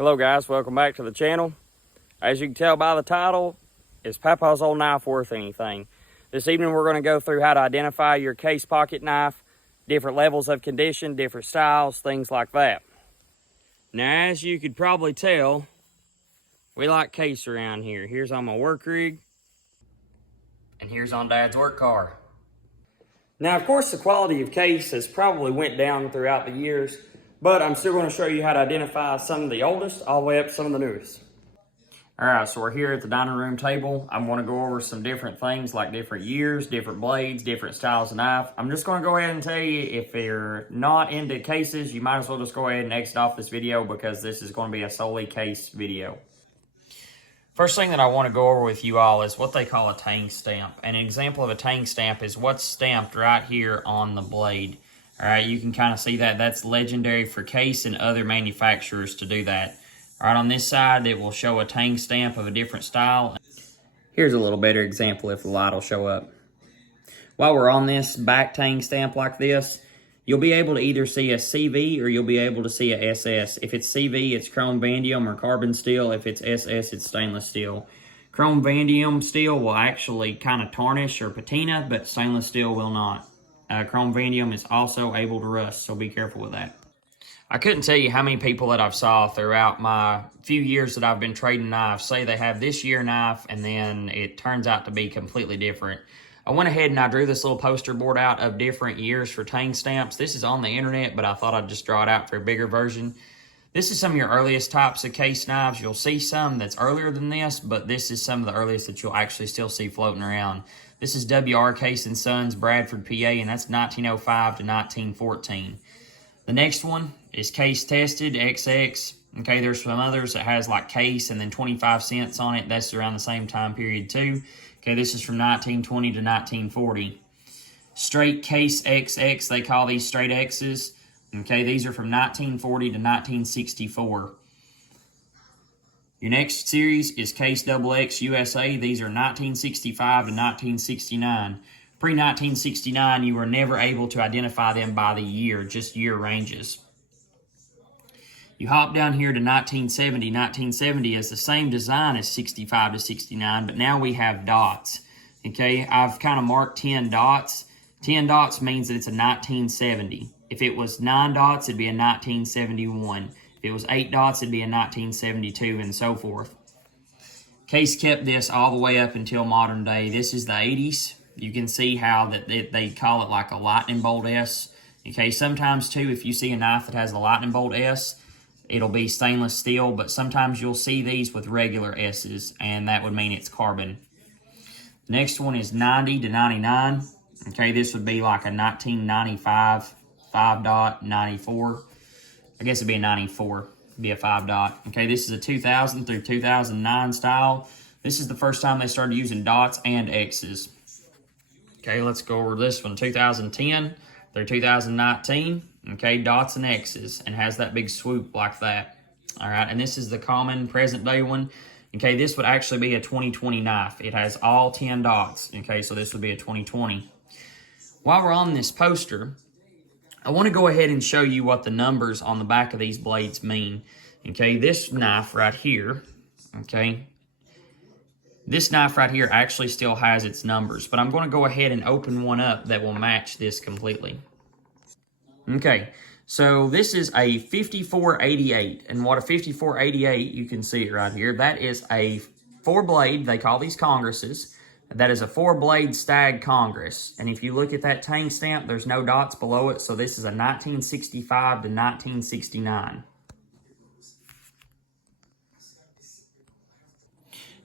Hello guys, welcome back to the channel. As you can tell by the title, is Papa's old knife worth anything? This evening we're going to go through how to identify your case pocket knife, different levels of condition, different styles, things like that. Now as you could probably tell, we like case around here. Here's on my work rig, and here's on Dad's work car. Now of course the quality of case has probably went down throughout the years, but I'm still going to show you how to identify some of the oldest all the way up to some of the newest. Alright, so we're here at the dining room table. I'm going to go over some different things like different years, different blades, different styles of knife. I'm just going to go ahead and tell you, if you're not into cases, you might as well just go ahead and exit off this video because this is going to be a solely case video. First thing that I want to go over with you all is what they call a tang stamp. An example of a tang stamp is what's stamped right here on the blade. Alright, you can kind of see that. That's legendary for case and other manufacturers to do that. Alright, on this side, it will show a tang stamp of a different style. Here's a little better example if the light will show up. While we're on this back tang stamp like this, you'll be able to either see a CV or you'll be able to see a SS. If it's CV, it's chrome vanadium or carbon steel. If it's SS, it's stainless steel. Chrome vanadium steel will actually kind of tarnish or patina, but stainless steel will not. Chrome vanadium is also able to rust, so be careful with that. I couldn't tell you how many people that I've saw throughout my few years that I've been trading knives say they have this year knife and then it turns out to be completely different. I went ahead and I drew this little poster board out of different years for tang stamps. This is on the internet, but I thought I'd just draw it out for a bigger version. This is some of your earliest types of case knives. You'll see some that's earlier than this, but this is some of the earliest that you'll actually still see floating around. This is W.R. Case & Sons, Bradford, PA, and that's 1905 to 1914. The next one is Case Tested, XX. Okay, there's some others that has like case and then 25 cents on it. That's around the same time period too. Okay, this is from 1920 to 1940. Straight Case XX, they call these straight X's. Okay, these are from 1940 to 1964. Your next series is Case XX USA. These are 1965 to 1969. Pre-1969, you were never able to identify them by the year, just year ranges. You hop down here to 1970. 1970 is the same design as 65 to 69, but now we have dots. Okay, I've kind of marked 10 dots. 10 dots means that it's a 1970. If it was 9 dots, it'd be a 1971. If it was 8 dots, it'd be a 1972, and so forth. Case kept this all the way up until modern day. This is the 80s. You can see how that they call it like a lightning bolt S. Okay, sometimes too, if you see a knife that has a lightning bolt S, it'll be stainless steel, but sometimes you'll see these with regular S's, and that would mean it's carbon. The next one is 90 to 99. Okay, this would be like a 1995 5 dot 94. I guess it'd be a 94. It'd be a 5 dot. Okay, this is a 2000 through 2009 style. This is the first time they started using dots and X's. Okay, let's go over this one. 2010 through 2019. Okay, dots and X's, and has that big swoop like that. All right, and this is the common present day one. Okay, this would actually be a 2020 knife. It has all 10 dots. Okay, so this would be a 2020. While we're on this poster, I want to go ahead and show you what the numbers on the back of these blades mean. Okay, this knife right here, okay, this knife right here actually still has its numbers, but I'm going to go ahead and open one up that will match this completely. Okay, so this is a 5488, and what a 5488, you can see it right here, that is a 4-blade, they call these Congresses. That is a 4-blade stag Congress, and if you look at that tang stamp, there's no dots below it, so this is a 1965 to 1969.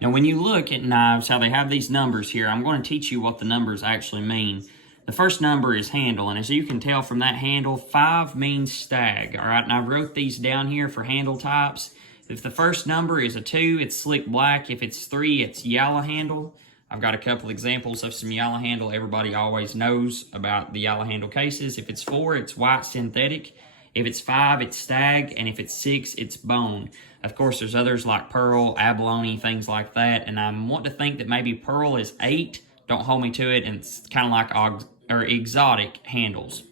Now, when you look at knives, how they have these numbers here, I'm going to teach you what the numbers actually mean. The first number is handle, and as you can tell from that handle, 5 means stag, all right? And I wrote these down here for handle types. If the first number is a 2, it's slick black. If it's 3, it's yellow handle. I've got a couple examples of some yellow handle. Everybody always knows about the yellow handle cases. If it's 4, it's white synthetic. If it's 5, it's stag. And if it's 6, it's bone. Of course, there's others like pearl, abalone, things like that. And I want to think that maybe pearl is 8. Don't hold me to it. And it's kind of like exotic handles.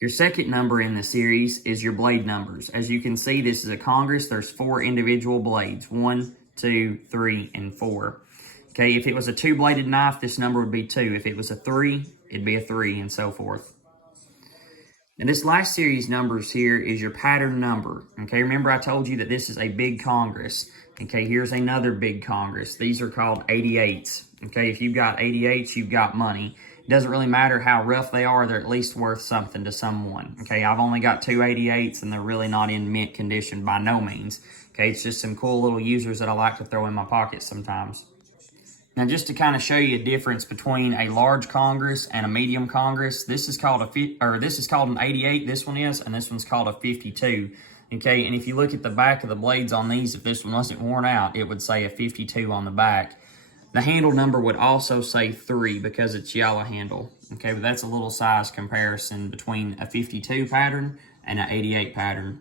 Your second number in the series is your blade numbers. As you can see, this is a Congress. There's 4 individual blades, 1, 2, 3, and 4. Okay, if it was a 2-bladed knife, this number would be 2. If it was a 3, it'd be a 3, and so forth. And this last series numbers here is your pattern number. Okay, remember I told you that this is a big Congress. Okay, here's another big Congress. These are called 88s. Okay, if you've got 88s, you've got money. It doesn't really matter how rough they are, they're at least worth something to someone. Okay, I've only got 2 88s and they're really not in mint condition by no means. Okay, it's just some cool little users that I like to throw in my pocket sometimes. Now, just to kind of show you a difference between a large Congress and a medium Congress, this is called an 88. This one is, and this one's called a 52. Okay, and if you look at the back of the blades on these, if this one wasn't worn out, it would say a 52 on the back. The handle number would also say 3 because it's yellow handle. Okay, but that's a little size comparison between a 52 pattern and an 88 pattern.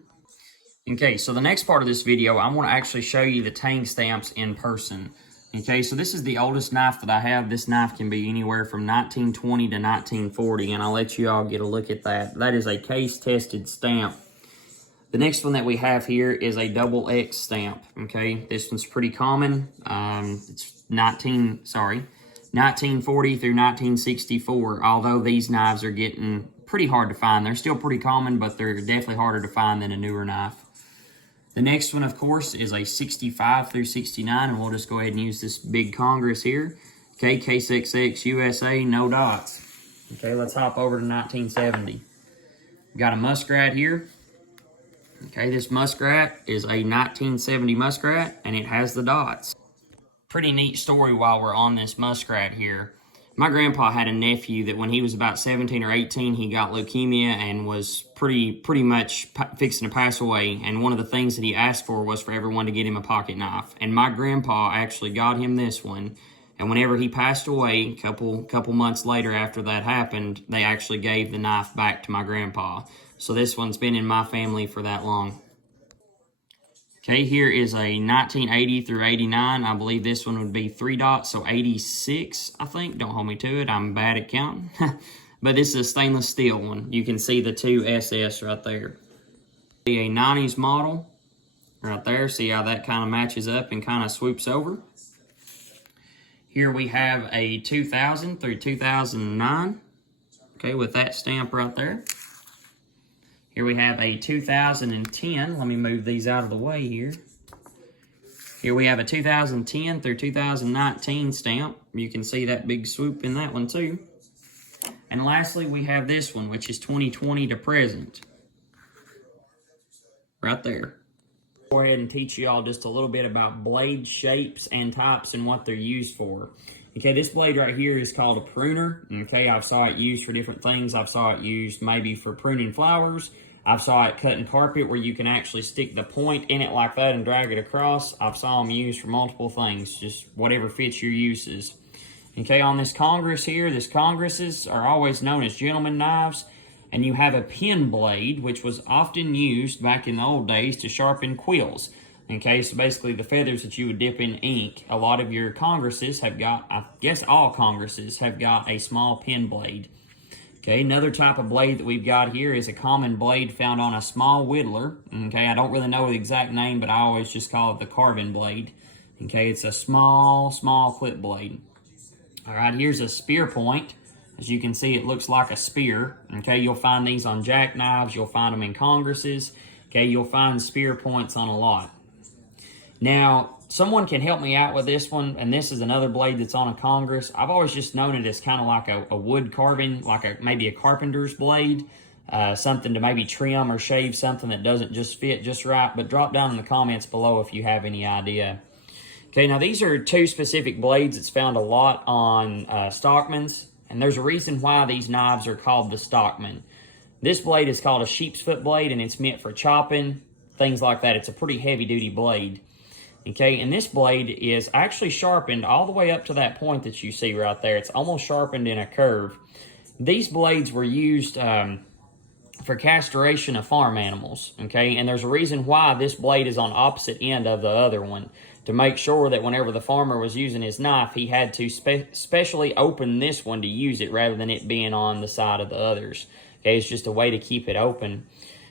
Okay, so the next part of this video, I want to actually show you the tang stamps in person. Okay, so this is the oldest knife that I have. This knife can be anywhere from 1920 to 1940, and I'll let you all get a look at that. That is a case-tested stamp. The next one that we have here is a double X stamp. Okay, this one's pretty common. It's 1940 through 1964, although these knives are getting pretty hard to find. They're still pretty common, but they're definitely harder to find than a newer knife. The next one, of course, is a 65 through 69, and we'll just go ahead and use this big Congress here. Okay, Case XX USA, no dots. Okay, let's hop over to 1970. We've got a Muskrat here. Okay, this Muskrat is a 1970 Muskrat, and it has the dots. Pretty neat story while we're on this Muskrat here. My grandpa had a nephew that when he was about 17 or 18, he got leukemia and was pretty much fixing to pass away. And one of the things that he asked for was for everyone to get him a pocket knife. And my grandpa actually got him this one. And whenever he passed away, a couple months later after that happened, they actually gave the knife back to my grandpa. So this one's been in my family for that long. Okay, here is a 1980 through 89. I believe this one would be 3 dots, so 86, I think. Don't hold me to it. I'm bad at counting. But this is a stainless steel one. You can see the 2 SS right there. A 90s model right there. See how that kind of matches up and kind of swoops over. Here we have a 2000 through 2009. Okay, with that stamp right there. Here we have a 2010. Let me move these out of the way here. Here we have a 2010 through 2019 stamp. You can see that big swoop in that one too. And lastly, we have this one, which is 2020 to present. Right there. Go ahead and teach you all just a little bit about blade shapes and types and what they're used for. Okay, this blade right here is called a pruner. Okay, I saw it used for different things. I saw it used maybe for pruning flowers. I saw it cutting carpet where you can actually stick the point in it like that and drag it across. I've saw them used for multiple things, just whatever fits your uses. Okay, on this Congress here, this Congresses are always known as gentleman knives. And you have a pen blade, which was often used back in the old days to sharpen quills. Okay, so basically the feathers that you would dip in ink. A lot of your Congresses have got, I guess all Congresses have got a small pen blade. Okay, another type of blade that we've got here is a common blade found on a small whittler. Okay, I don't really know the exact name, but I always just call it the carving blade. Okay, it's a small clip blade. All right, here's a spear point. As you can see, it looks like a spear. Okay, you'll find these on jackknives. You'll find them in Congresses. Okay, you'll find spear points on a lot. Now, someone can help me out with this one, and this is another blade that's on a Congress. I've always just known it as kind of like a wood carving, like maybe a carpenter's blade, something to maybe trim or shave something that doesn't just fit just right. But drop down in the comments below if you have any idea. Okay, now these are 2 specific blades that's found a lot on Stockmans. And there's a reason why these knives are called the Stockman. This blade is called a sheep's foot blade, and it's meant for chopping, things like that. It's a pretty heavy-duty blade. Okay, and this blade is actually sharpened all the way up to that point that you see right there. It's almost sharpened in a curve. These blades were used for castration of farm animals, okay? And there's a reason why this blade is on opposite end of the other one, to make sure that whenever the farmer was using his knife, he had to specially open this one to use it rather than it being on the side of the others. Okay, it's just a way to keep it open,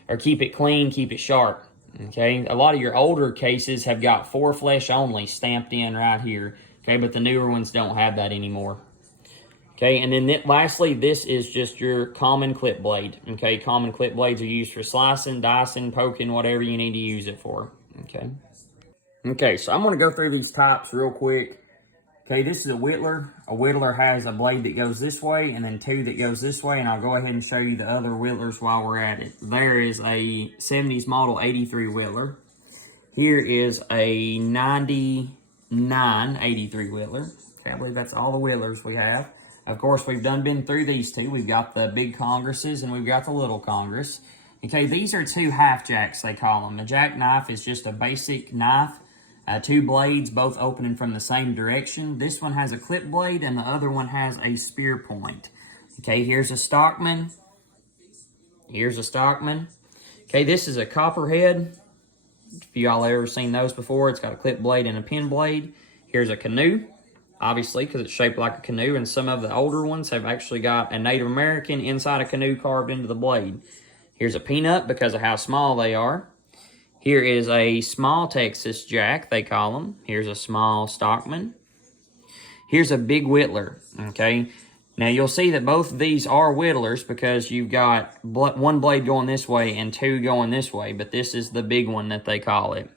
or keep it clean, keep it sharp. Okay, a lot of your older cases have got 4 flesh only stamped in right here. Okay, but the newer ones don't have that anymore. Okay, and then lastly, this is just your common clip blade. Okay, common clip blades are used for slicing, dicing, poking, whatever you need to use it for. Okay. Okay, so I'm going to go through these types real quick. Okay, this is a whittler. A whittler has a blade that goes this way and then 2 that goes this way, and I'll go ahead and show you the other whittlers while we're at it. There is a 70s model 83 whittler. Here is a 99 83 whittler. Okay, I believe that's all the whittlers we have. Of course, we've been through these two. We've got the big Congresses and we've got the little Congress. Okay, these are 2 half jacks, they call them. The jackknife is just a basic knife. 2 blades, both opening from the same direction. This one has a clip blade and the other one has a spear point. Okay, here's a Stockman. Here's a Stockman. Okay, this is a copperhead. If y'all ever seen those before, it's got a clip blade and a pin blade. Here's a canoe, obviously, because it's shaped like a canoe, and some of the older ones have actually got a Native American inside a canoe carved into the blade. Here's a peanut because of how small they are. Here is a small Texas Jack, they call them. Here's a small Stockman. Here's a big whittler, okay? Now, you'll see that both of these are whittlers because you've got 1 blade going this way and 2 going this way, but this is the big one that they call it.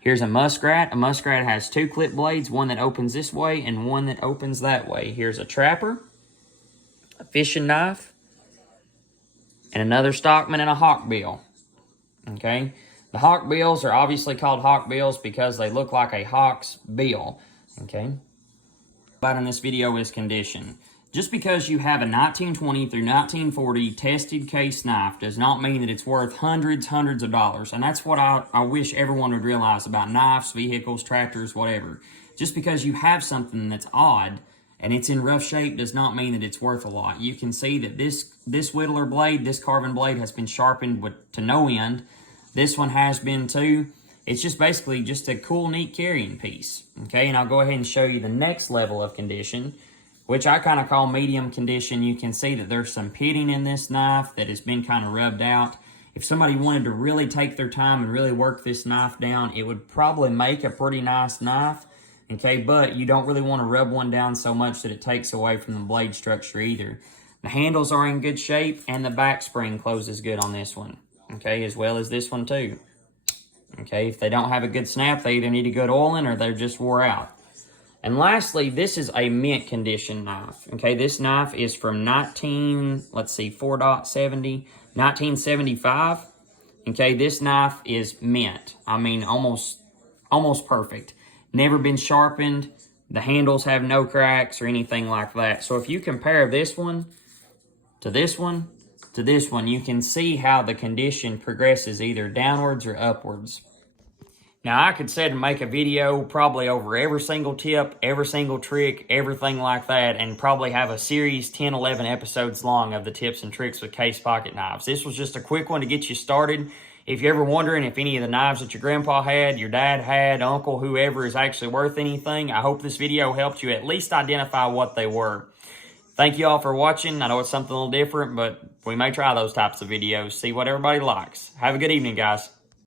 Here's a muskrat. A muskrat has 2 clip blades, one that opens this way and one that opens that way. Here's a trapper, a fishing knife, and another Stockman and a hawkbill, okay? The hawk bills are obviously called hawk bills because they look like a hawk's bill, okay? About in this video is condition. Just because you have a 1920 through 1940 tested case knife does not mean that it's worth hundreds of dollars. And that's what I wish everyone would realize about knives, vehicles, tractors, whatever. Just because you have something that's odd and it's in rough shape does not mean that it's worth a lot. You can see that this whittler blade, this carving blade, has been sharpened to no end. This one has been too. It's just basically just a cool, neat carrying piece. Okay, and I'll go ahead and show you the next level of condition, which I kind of call medium condition. You can see that there's some pitting in this knife that has been kind of rubbed out. If somebody wanted to really take their time and really work this knife down, it would probably make a pretty nice knife. Okay, but you don't really want to rub one down so much that it takes away from the blade structure either. The handles are in good shape and the back spring closes good on this one. Okay, as well as this one too. Okay, if they don't have a good snap, they either need a good oiling or they're just wore out. And lastly, this is a mint condition knife. Okay, this knife is from 1975. Okay, this knife is mint. I mean, almost perfect. Never been sharpened. The handles have no cracks or anything like that. So if you compare this one to this one, to this one, you can see how the condition progresses either downwards or upwards. Now, I could sit and make a video probably over every single tip, every single trick, everything like that, and probably have a series 10, 11 episodes long of the tips and tricks with case pocket knives. This was just a quick one to get you started. If you're ever wondering if any of the knives that your grandpa had, your dad had, uncle, whoever is actually worth anything, I hope this video helped you at least identify what they were. Thank you all for watching. I know it's something a little different, but we may try those types of videos, see what everybody likes. Have a good evening, guys.